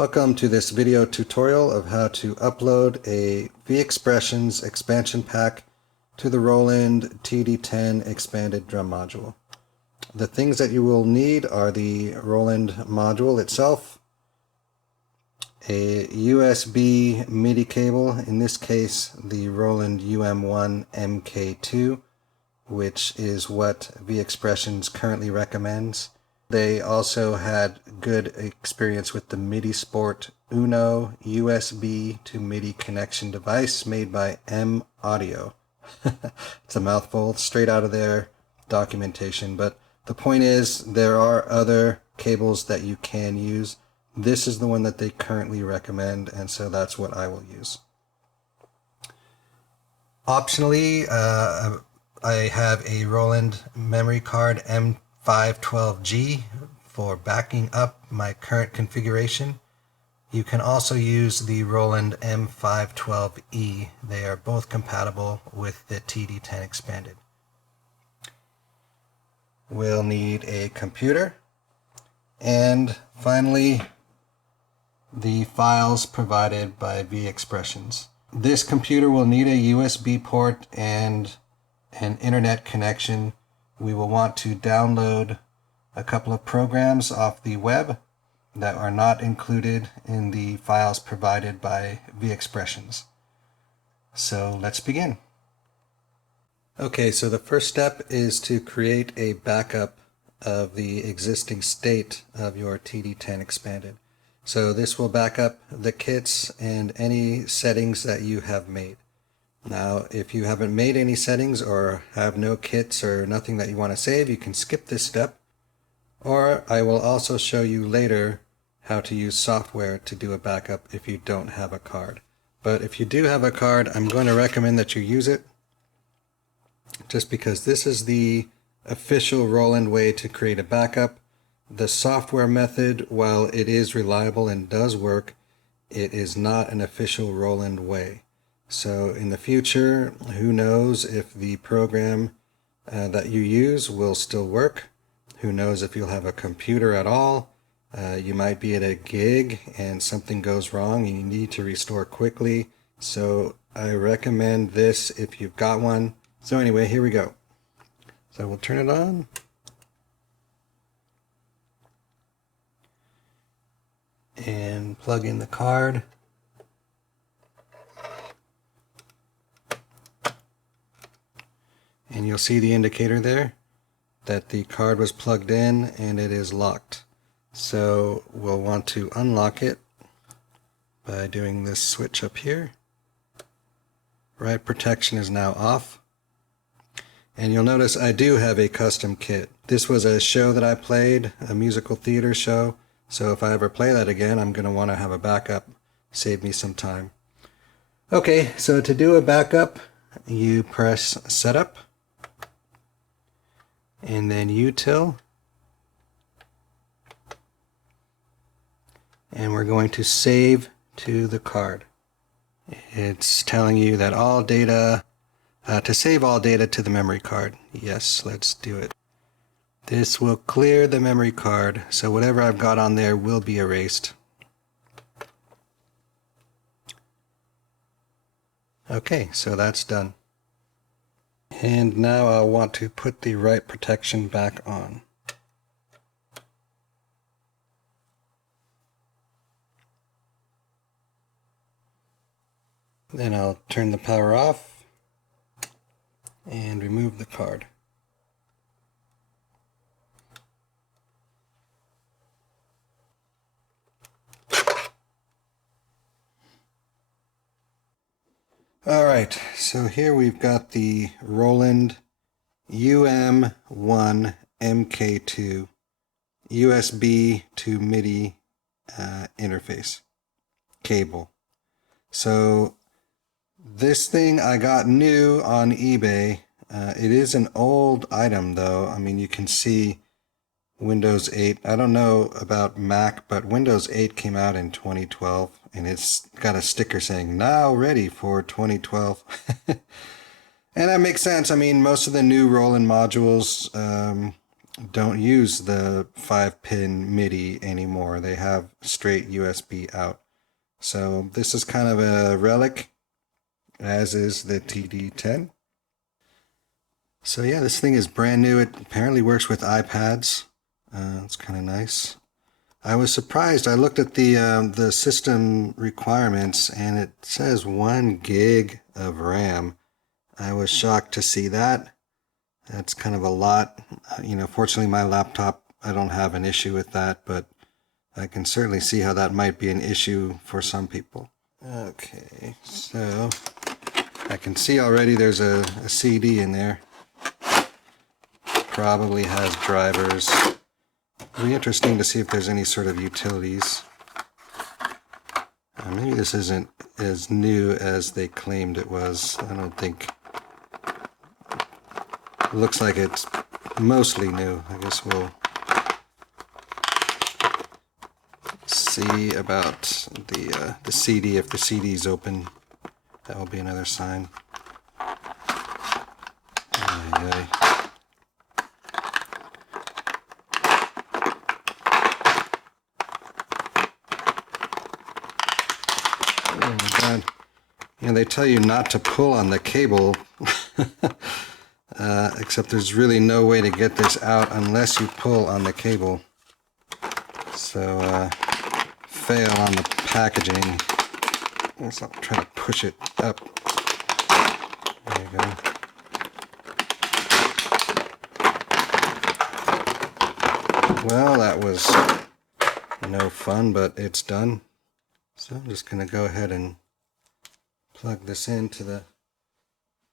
Welcome to this video tutorial of how to upload a VExpressions expansion pack to the Roland TD-10 Expanded drum module. The things that you will need are the Roland module itself, a USB MIDI cable, in this case the Roland UM1 MK2, which is what VExpressions currently recommends. They also had good experience with the MIDI Sport Uno USB to MIDI connection device made by M Audio. It's a mouthful, straight out of their documentation, but the point is there are other cables that you can use. This is the one that they currently recommend, and so that's what I will use. Optionally, I have a Roland memory card M512G for backing up my current configuration. You can also use the Roland M512E. They are both compatible with the TD-10 Expanded. We'll need a computer, and finally the files provided by VExpressions. This computer will need a USB port and an internet connection. We will want to download a couple of programs off the web that are not included in the files provided by VExpressions. So let's begin. Okay, so the first step is to create a backup of the existing state of your TD-10 Expanded. So this will back up the kits and any settings that you have made. Now, if you haven't made any settings or have no kits or nothing that you want to save, you can skip this step. Or I will also show you later how to use software to do a backup if you don't have a card. But if you do have a card, I'm going to recommend that you use it, just because this is the official Roland way to create a backup. The software method, while it is reliable and does work, it is not an official Roland way. So in the future, who knows if the program that you use will still work. Who knows if you'll have a computer at all. You might be at a gig and something goes wrong and you need to restore quickly. So I recommend this if you've got one. So anyway, here we go. So we'll turn it on. And plug in the card. And you'll see the indicator there that the card was plugged in and it is locked. So we'll want to unlock it by doing this switch up here. Write protection is now off. And you'll notice I do have a custom kit. This was a show that I played, a musical theater show. So if I ever play that again, I'm going to want to have a backup. Save me some time. Okay, so to do a backup, you press Setup, and then Util, and we're going to save to the card. It's telling you that all data, to save all data to the memory card. Yes, let's do it. This will clear the memory card, so whatever I've got on there will be erased. Okay, so that's done. And now I'll want to put the write protection back on. Then I'll turn the power off and remove the card. Alright, so here we've got the Roland UM1 MK2 USB to MIDI interface cable. So this thing I got new on eBay. It is an old item though. I mean, you can see Windows 8. I don't know about Mac, but Windows 8 came out in 2012, and it's got a sticker saying, now ready for 2012. And that makes sense. I mean, most of the new Roland modules don't use the 5-pin MIDI anymore. They have straight USB out. So this is kind of a relic, as is the TD-10. So yeah, this thing is brand new. It apparently works with iPads. It's kind of nice. I was surprised. I looked at the system requirements and it says 1 gig of RAM. I was shocked to see that. That's kind of a lot. Fortunately my laptop, I don't have an issue with that, but I can certainly see how that might be an issue for some people. Okay, so I can see already there's a CD in there. Probably has drivers. It'll be interesting to see if there's any sort of utilities. Maybe this isn't as new as they claimed it was. I don't think. It looks like it's mostly new. I guess we'll see about the CD. If the CD is open, that will be another sign. Oh my God. They tell you not to pull on the cable, except there's really no way to get this out unless you pull on the cable. So, fail on the packaging. So I'll try to push it up. There you go. Well, that was no fun, but it's done. So I'm just going to go ahead and plug this into the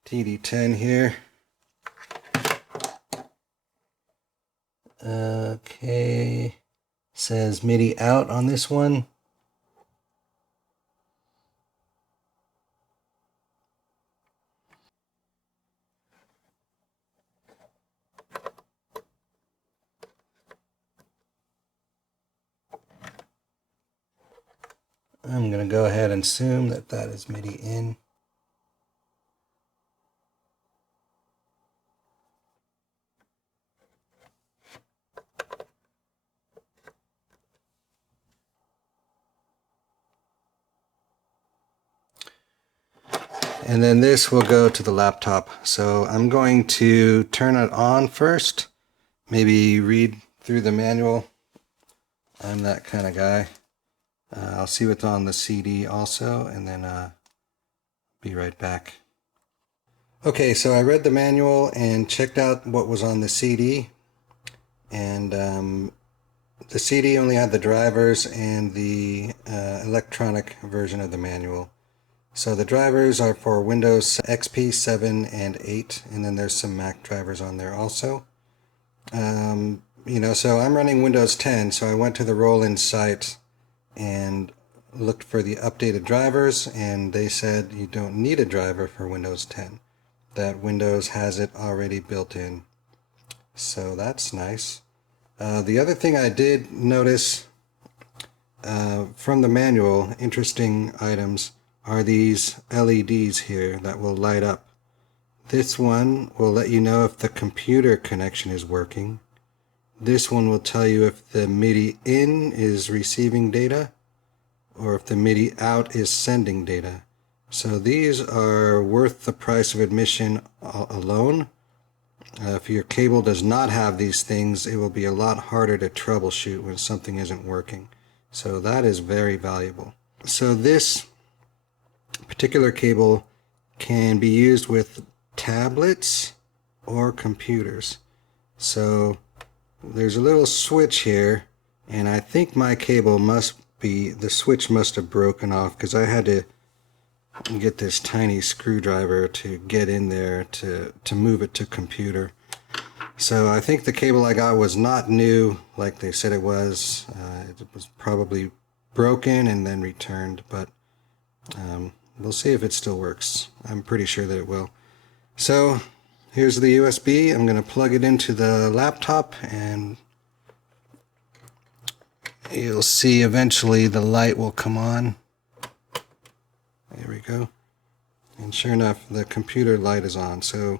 TD-10 here. Okay, says MIDI out on this one. I'm going to go ahead and assume that that is MIDI in. And then this will go to the laptop. So I'm going to turn it on first, maybe read through the manual. I'm that kind of guy. I'll see what's on the CD also, and then be right back. Okay, so I read the manual and checked out what was on the CD. And the CD only had the drivers and the electronic version of the manual. So the drivers are for Windows XP 7 and 8, and then there's some Mac drivers on there also. So I'm running Windows 10, so I went to the Roland site and looked for the updated drivers, and they said you don't need a driver for Windows 10, that Windows has it already built in. So that's nice. The other thing I did notice from the manual, interesting items, are these LEDs here that will light up. This one will let you know if the computer connection is working. This one will tell you if the MIDI in is receiving data or if the MIDI out is sending data. So these are worth the price of admission alone. If your cable does not have these things, it will be a lot harder to troubleshoot when something isn't working. So that is very valuable. So this particular cable can be used with tablets or computers. So there's a little switch here, and I think my cable the switch must have broken off because I had to get this tiny screwdriver to get in there to move it to computer. So I think the cable I got was not new like they said it was. It was probably broken and then returned, but we'll see if it still works. I'm pretty sure that it will. So here's the USB. I'm going to plug it into the laptop, and you'll see eventually the light will come on. There we go. And sure enough, the computer light is on. So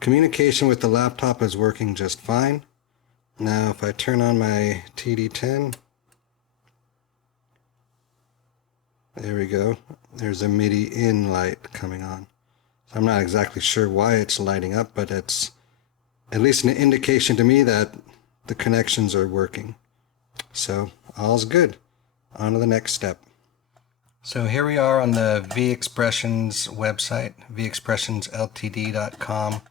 communication with the laptop is working just fine. Now if I turn on my TD-10, there we go. There's a MIDI in light coming on. So I'm not exactly sure why it's lighting up, but it's at least an indication to me that the connections are working. So all's good. On to the next step. So here we are on the VExpressions website, VExpressionsLTD.com.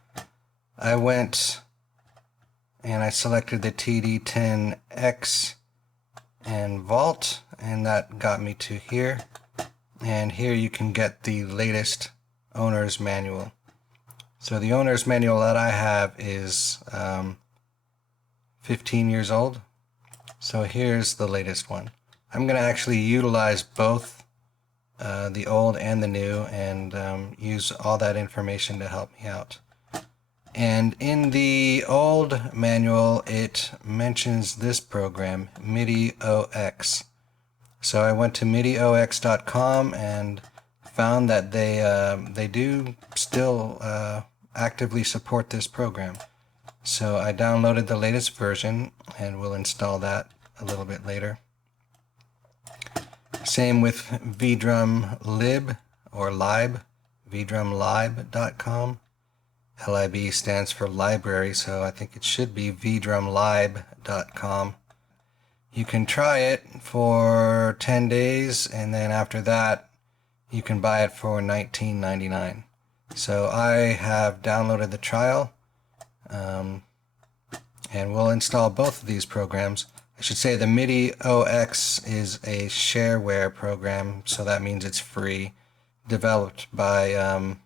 I went and I selected the TD-10X and Vault, and that got me to here. And here you can get the latest owner's manual. So the owner's manual that I have is 15 years old. So here's the latest one. I'm going to actually utilize both the old and the new, and use all that information to help me out. And in the old manual, it mentions this program, MIDI-OX. So I went to MIDI-OX.com and found that they do still actively support this program. So I downloaded the latest version, and we'll install that a little bit later. Same with VDrum Lib or Lib, VDrumLib.com. LIB stands for library, so I think it should be VDrumLib.com. You can try it for 10 days, and then after that you can buy it for $19.99. So I have downloaded the trial, and we'll install both of these programs. I should say the MIDI-OX is a shareware program, so that means it's free, developed by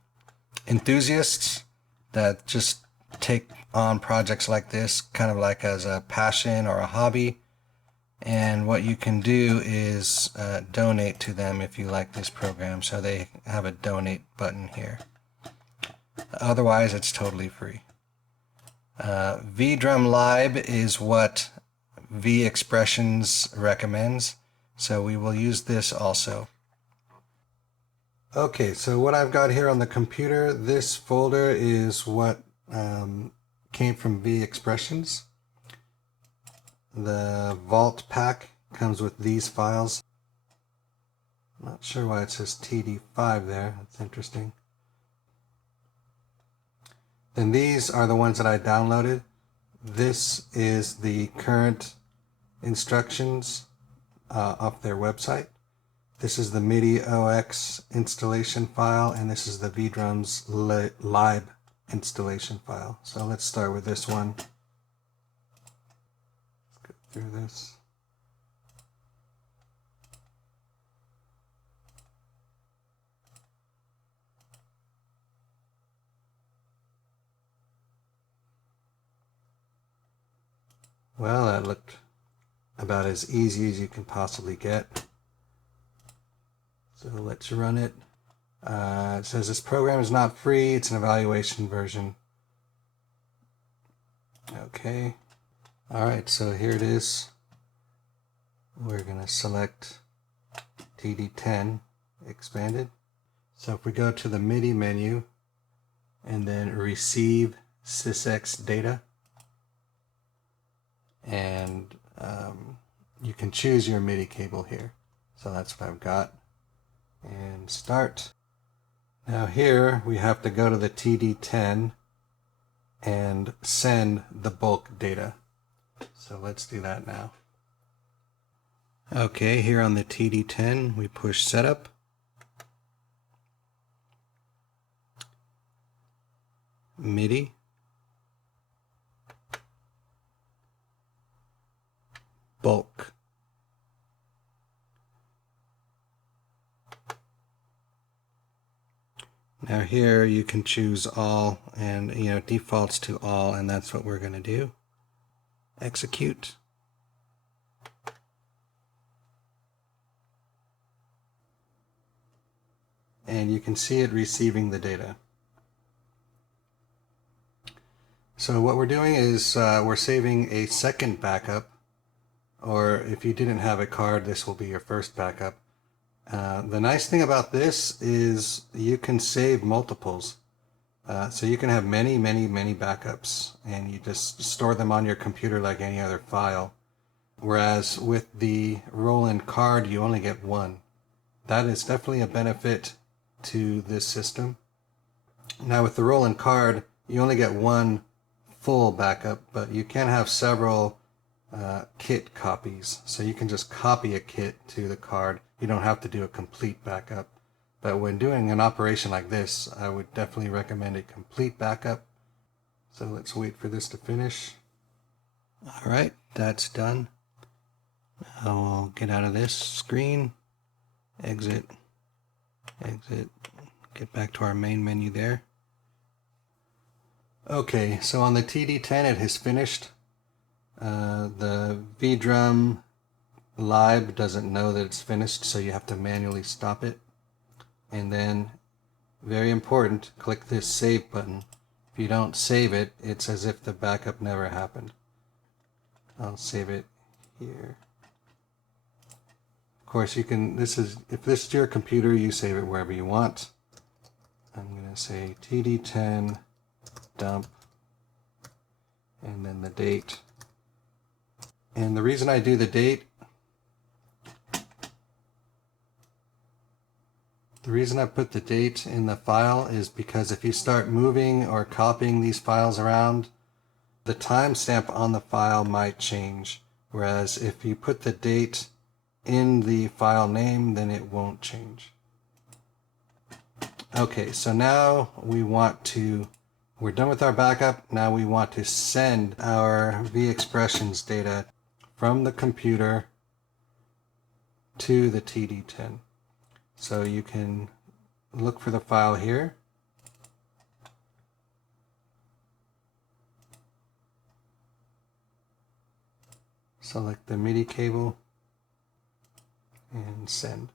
enthusiasts that just take on projects like this kind of like as a passion or a hobby. And what you can do is donate to them if you like this program. So they have a donate button here. Otherwise, it's totally free. VDrum Lib is what VExpressions recommends, so we will use this also. Okay, so what I've got here on the computer, this folder is what came from VExpressions. The Vault pack comes with these files. I'm not sure why it says TD5 there. That's interesting. Then these are the ones that I downloaded. This is the current instructions off their website. This is the MIDI-OX installation file, and this is the VDrum's Lib installation file. So let's start with this one. Let's go through this. Well, that looked about as easy as you can possibly get. So let's run it. It says this program is not free, it's an evaluation version. Okay. Alright, so here it is. We're going to select TD-10 Expanded. So if we go to the MIDI menu and then receive sysx data, and you can choose your MIDI cable here. So that's what I've got. And start. Now here we have to go to the TD-10 and send the bulk data. So let's do that now. Okay, here on the TD-10 we push setup. MIDI. Bulk. Now here you can choose all, and it defaults to all, and that's what we're going to do. Execute. And you can see it receiving the data. So what we're doing is we're saving a second backup, or if you didn't have a card, this will be your first backup. The nice thing about this is you can save multiples. So you can have many backups, and you just store them on your computer like any other file. Whereas with the Roland card, you only get one. That is definitely a benefit to this system. Now with the Roland card, you only get one full backup, but you can have several kit copies. So you can just copy a kit to the card. You don't have to do a complete backup. But when doing an operation like this, I would definitely recommend a complete backup. So let's wait for this to finish. All right, that's done. I'll get out of this screen, exit, get back to our main menu there. Okay, so on the TD-10 it has finished. The VDrum Lib doesn't know that it's finished, so you have to manually stop it. And then, very important, click this save button. If you don't save it, it's as if the backup never happened. I'll save it here. Of course, you can, if this is your computer, you save it wherever you want. I'm going to say TD-10 dump, and then the date. And the reason I do the date, the reason I put the date in the file is because if you start moving or copying these files around, the timestamp on the file might change. Whereas if you put the date in the file name, then it won't change. Okay, so now we're done with our backup. Now we want to send our VExpressions data from the computer to the TD-10. So you can look for the file here. Select the MIDI cable and send.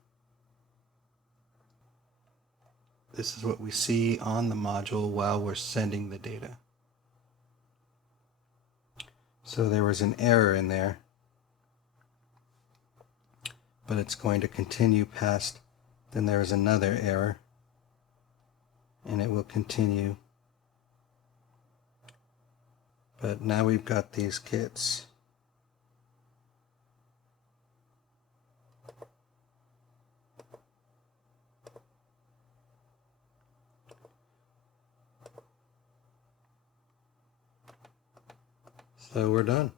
This is what we see on the module while we're sending the data. So there was an error in there, but it's going to continue past. Then there is another error, and it will continue. But now we've got these kits. So we're done.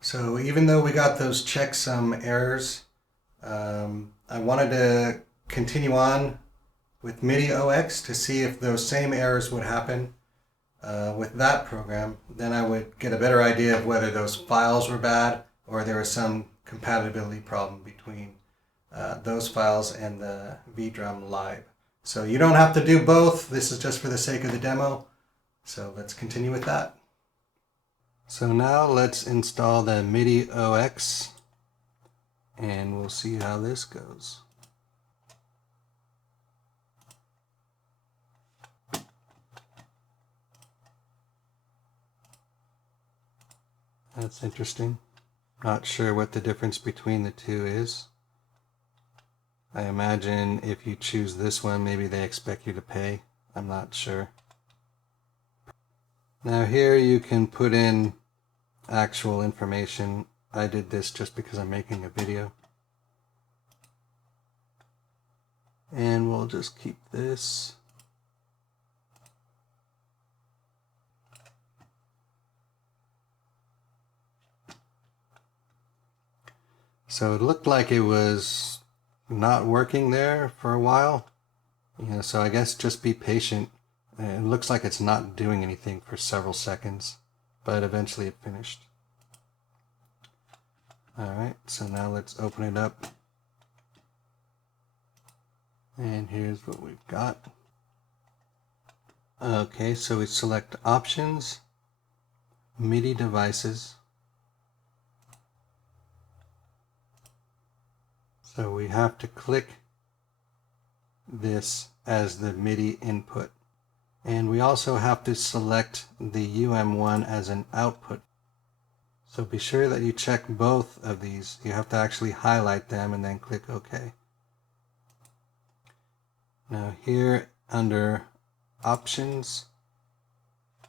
So even though we got those checksum errors, I wanted to continue on with MIDI-OX to see if those same errors would happen with that program. Then I would get a better idea of whether those files were bad or there was some compatibility problem between those files and the VDrum Lib. So you don't have to do both. This is just for the sake of the demo. So let's continue with that. So now let's install the MIDI-OX and we'll see how this goes. That's interesting. Not sure what the difference between the two is. I imagine if you choose this one, maybe they expect you to pay. I'm not sure. Now here you can put in actual information. I did this just because I'm making a video. And we'll just keep this. So it looked like it was not working there for a while. So I guess just be patient. It looks like it's not doing anything for several seconds, but eventually it finished. Alright, so now let's open it up. And here's what we've got. Okay, so we select Options, MIDI Devices. So we have to click this as the MIDI input. And we also have to select the UM1 as an output. So be sure that you check both of these. You have to actually highlight them and then click OK. Now here under options,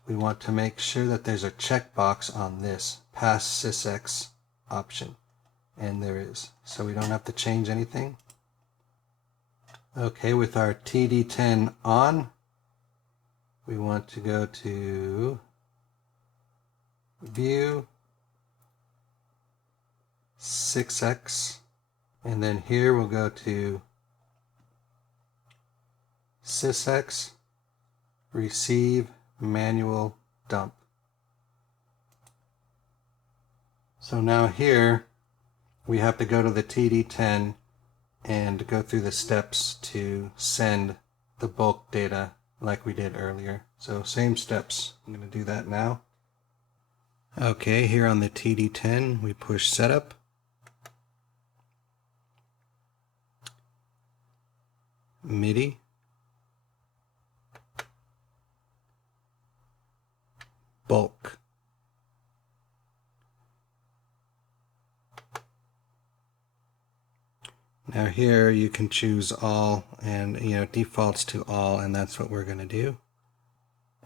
we want to make sure that there's a checkbox on this pass sysx option, and there is, so we don't have to change anything. Okay, with our TD-10 on, we want to go to View, 6x, and then here we'll go to sysx, receive manual dump. So now here we have to go to the TD-10 and go through the steps to send the bulk data like we did earlier. So same steps. I'm going to do that now. Okay, here on the TD-10 we push setup. MIDI. Bulk. Now here you can choose all, and it defaults to all, and that's what we're going to do.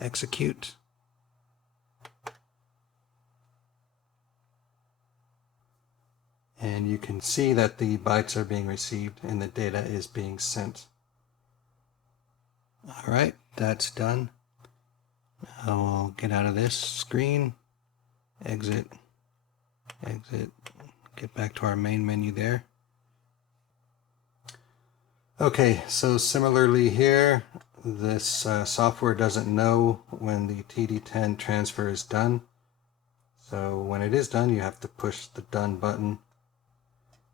Execute. And you can see that the bytes are being received and the data is being sent. Alright, that's done. I'll get out of this screen, exit, get back to our main menu there. Okay, so similarly here, this software doesn't know when the TD-10 transfer is done. So when it is done, you have to push the done button.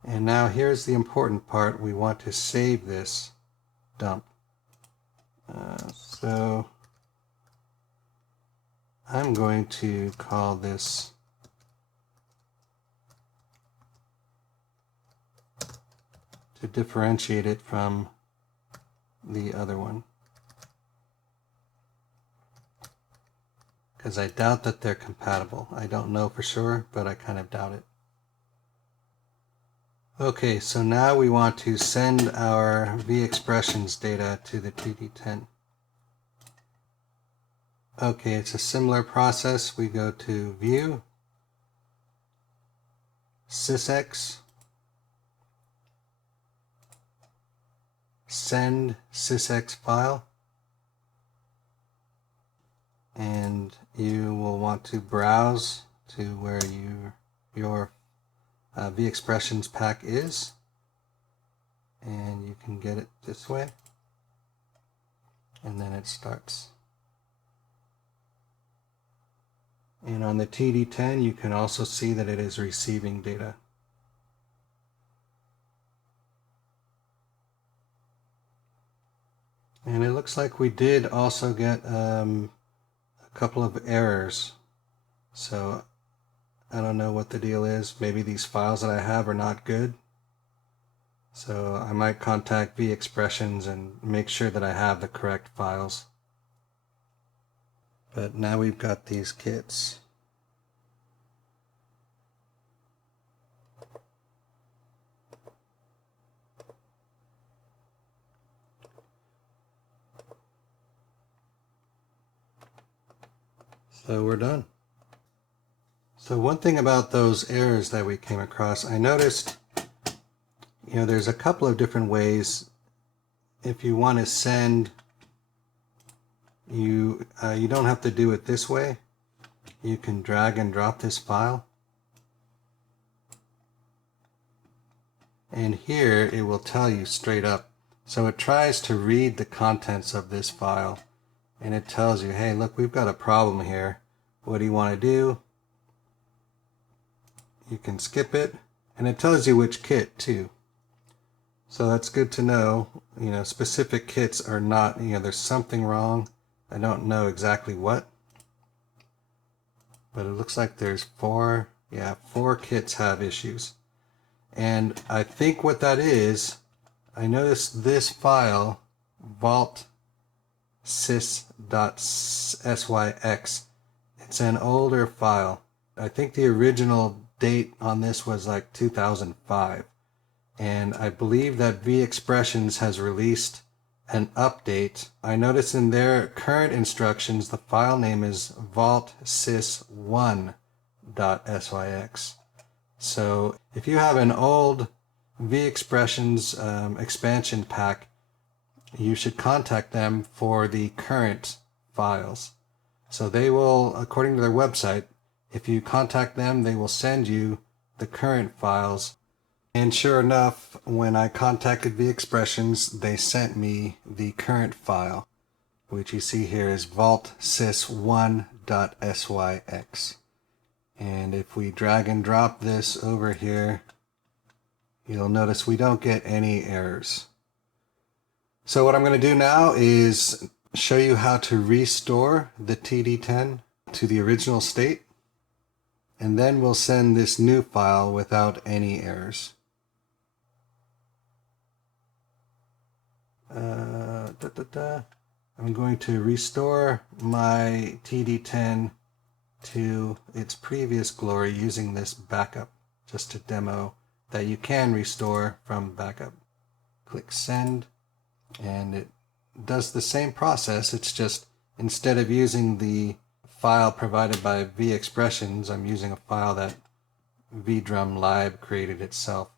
And now here's the important part. We want to save this dump. So I'm going to call this to differentiate it from the other one, because I doubt that they're compatible. I don't know for sure, but I kind of doubt it. Okay, so now we want to send our VExpressions data to the TD-10. Okay, it's a similar process. We go to View, sysx, send sysx file, and you will want to browse to where your VExpressions pack is, and you can get it this way, and then it starts. And on the TD-10 you can also see that it is receiving data. And it looks like we did also get a couple of errors. So I don't know what the deal is. Maybe these files that I have are not good. So I might contact VExpressions and make sure that I have the correct files. But now we've got these kits. So we're done. So one thing about those errors that we came across, I noticed, there's a couple of different ways. If you want to send, you don't have to do it this way. You can drag and drop this file. And here it will tell you straight up. So it tries to read the contents of this file, and it tells you, hey, look, we've got a problem here. What do you want to do? You can skip it, and it tells you which kit too. So that's good to know. Specific kits are not, there's something wrong. I don't know exactly what, but it looks like there's four kits have issues. And I think what that is, I noticed this file, vault sys.syx, it's an older file. I think the original date on this was like 2005. And I believe that VExpressions has released an update. I notice in their current instructions the file name is vaultsys1.syx. So if you have an old VExpressions expansion pack, you should contact them for the current files. So they will, according to their website, if you contact them, they will send you the current files. And sure enough, when I contacted VExpressions, they sent me the current file, which you see here is vaultsys1.syx. And if we drag and drop this over here, you'll notice we don't get any errors. So what I'm going to do now is show you how to restore the TD-10 to the original state, and then we'll send this new file without any errors. I'm going to restore my TD-10 to its previous glory using this backup, just to demo that you can restore from backup. Click send, and it does the same process. It's just instead of using the file provided by VExpressions, I'm using a file that VDrum Lib created itself.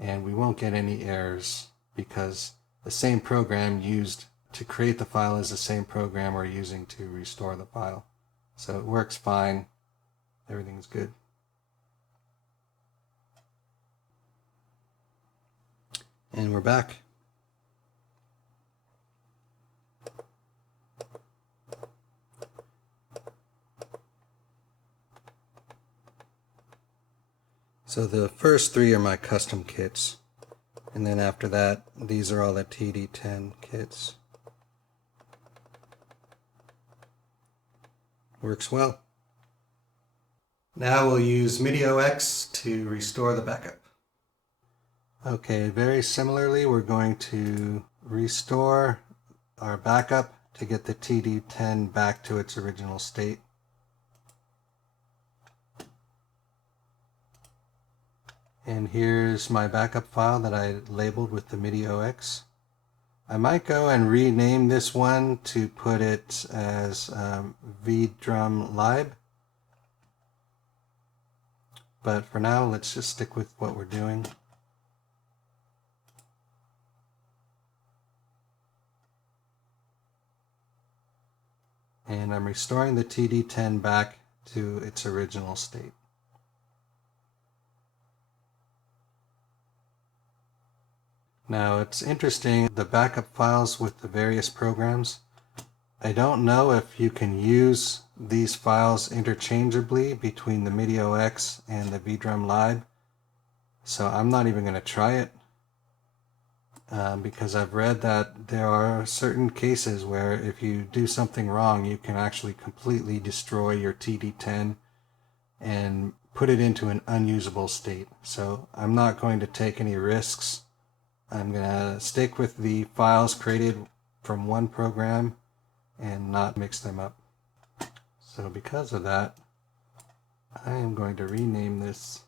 And we won't get any errors because the same program used to create the file is the same program we're using to restore the file. So it works fine. Everything's good. And we're back. So the first three are my custom kits. And then after that, these are all the TD-10 kits. Works well. Now we'll use MIDI-OX to restore the backup. Okay, very similarly, we're going to restore our backup to get the TD-10 back to its original state. And here's my backup file that I labeled with the MIDI-OX. I might go and rename this one to put it as VDrum Lib. But for now, let's just stick with what we're doing. And I'm restoring the TD-10 back to its original state. Now it's interesting, the backup files with the various programs, I don't know if you can use these files interchangeably between the MIDI-OX and the VDrum Lib, so I'm not even going to try it because I've read that there are certain cases where if you do something wrong, you can actually completely destroy your TD-10 and put it into an unusable state. So I'm not going to take any risks. I'm going to stick with the files created from one program and not mix them up. So because of that, I am going to rename this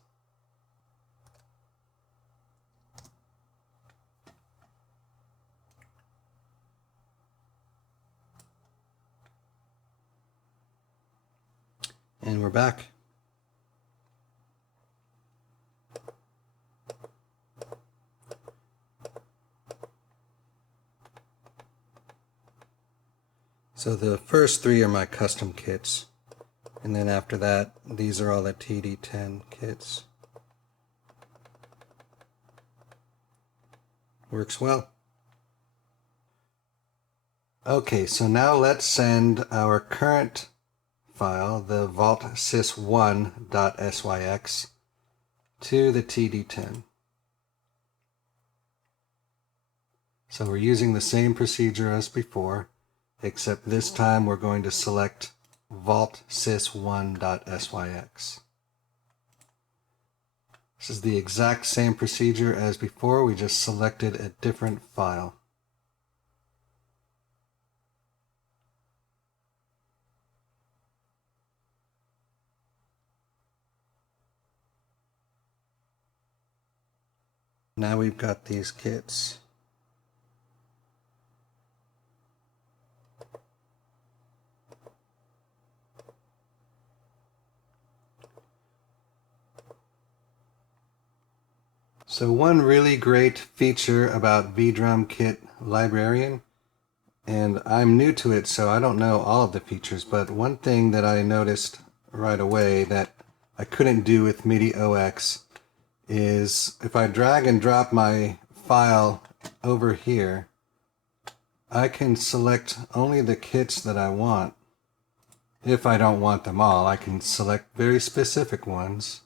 and we're back. So the first three are my custom kits, and then after that, these are all the TD-10 kits. Works well. Okay, so now let's send our current file, the vaultsys1.syx, to the TD-10. So we're using the same procedure as before, except this time we're going to select vaultsys1.syx. This is the exact same procedure as before, we just selected a different file. Now we've got these kits. So one really great feature about VDrum Kit Librarian, and I'm new to it so I don't know all of the features, but one thing that I noticed right away that I couldn't do with MIDI-OX is if I drag and drop my file over here, I can select only the kits that I want. If I don't want them all, I can select very specific ones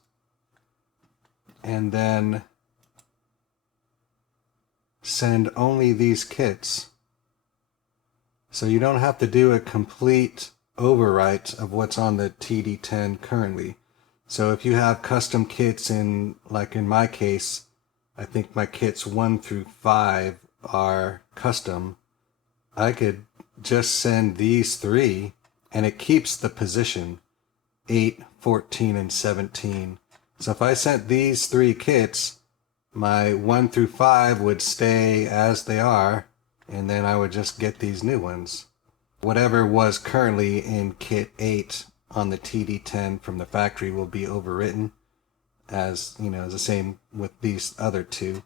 and then send only these kits. So you don't have to do a complete overwrite of what's on the TD-10 currently. So if you have custom kits in, like in my case, I think my kits 1 through 5 are custom, I could just send these 3 and it keeps the position 8, 14, and 17. So if I sent these 3 kits, my 1 through 5 would stay as they are, and then I would just get these new ones. Whatever was currently in kit 8 on the TD-10 from the factory will be overwritten, as you know, the same with these other 2.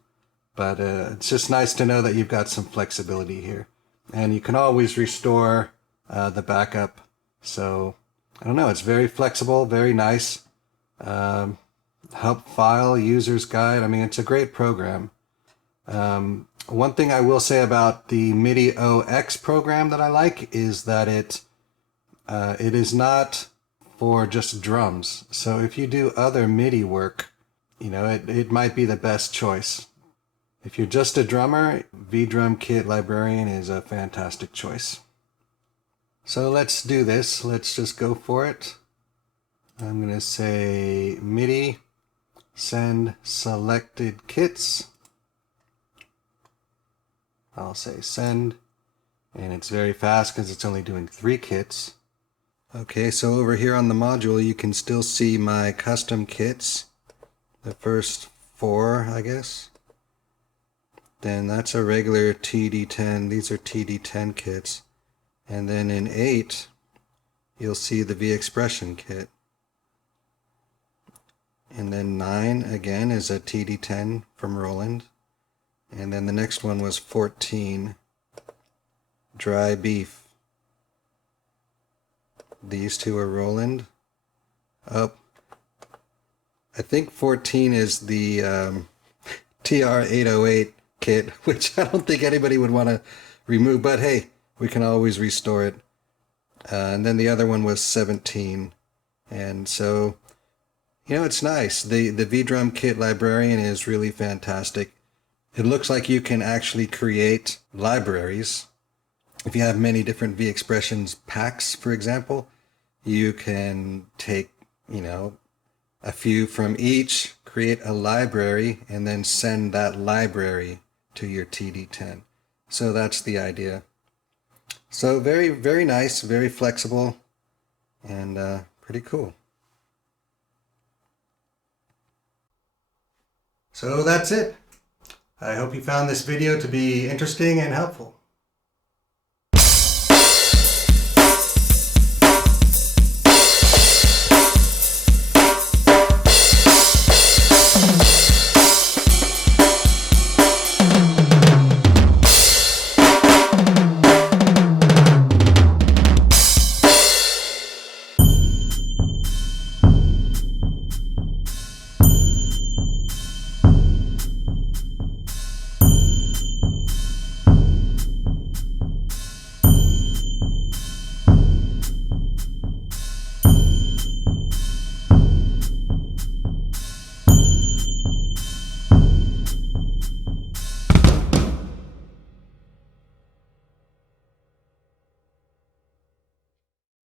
But it's just nice to know that you've got some flexibility here, and you can always restore the backup. So I don't know, it's very flexible, very nice. Help file, user's guide. I mean, it's a great program. One thing I will say about the MIDI-OX program that I like is that it is not for just drums. So if you do other MIDI work, you know, it might be the best choice. If you're just a drummer, VDrum Kit Librarian is a fantastic choice. So let's do this. Let's just go for it. I'm going to say MIDI send selected kits. I'll say send, and it's very fast because it's only doing 3 kits. Okay, so over here on the module you can still see my custom kits. The first 4, I guess. Then that's a regular TD-10. These are TD-10 kits. And then in 8, you'll see the V-Expression kit. And then 9, again, is a TD-10 from Roland. And then the next one was 14, Dry Beef. These 2 are Roland. Oh, I think 14 is the TR-808 kit, which I don't think anybody would want to remove, but hey, we can always restore it. And then the other one was 17. And so, you know, it's nice. The VDrum Kit Librarian is really fantastic. It looks like you can actually create libraries. If you have many different V-Expressions packs, for example, you can take, you know, a few from each, create a library, and then send that library to your TD-10. So that's the idea. So very, very nice, very flexible, and pretty cool. So that's it. I hope you found this video to be interesting and helpful.